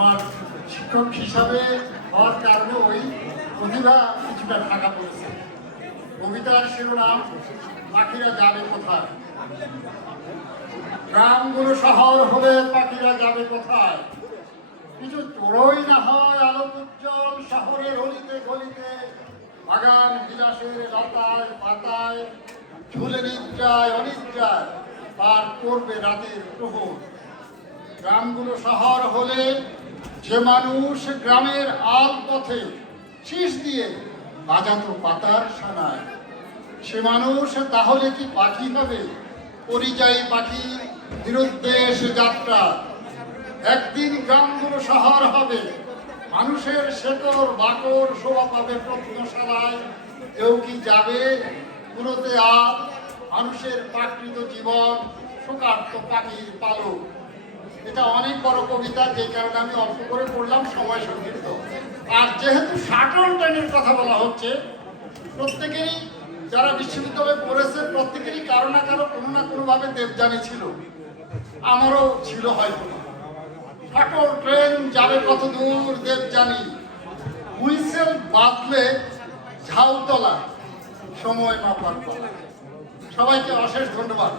আমার শিক্ষক হিসাবে হওয়ার কারণে ওই প্রতিভা কিছুটা ঢাকা পড়েছে। কবিতার শিরোনাম, পাখিরা যাবে কোথায়? গ্রামগুলো শহর হলে পাখিরা যাবে কোথায়? কিছু চোরই না হয় আলো উজ্জ্বল শহরের অলিতে গলিতে, বাগান বিলাসের লতায় পাতায়, ঝুলে নিদ্রায় অনিদ্রায়, পার করবে রাতের প্রহর। গ্রামগুলো শহর হলে যে মানুষ গ্রামের আল পথে শীষ দিয়ে বাজাতো পাতার সানায়, সে মানুষ তাহলে কি পাখি হবে পরিযায়ী পাখি, নিরুদ্দেশ যাত্রা। একদিন গ্রামগুলো শহর হবে, মানুষের শেকড় বাকর শোভা পাবে প্রত্নশালায়। কেউ কি যাবে? পুরোতে আপ মানুষের প্রাকৃত জীবন শোকার্ত পাখির পালক। এটা অনেক বড় কবিতা, যে কারণে আমি অল্প করে পড়লাম, সময় সংক্ষিপ্ত। আর যেহেতু শাটল ট্রেনের কথা বলা হচ্ছে, প্রত্যেকেরই যারা বিশ্ববিদ্যালয়ে পড়েছে, প্রত্যেকেরই কারও না কারও কোনো না কোনোভাবে দেবযানী ছিল। আমারও ছিল হয়তো। শাটল ট্রেন যাবে কত দূর দেবযানী? হুইসেল বাঁধলে ঝাউতলা, সময় মাপার সবাইকে অশেষ ধন্যবাদ।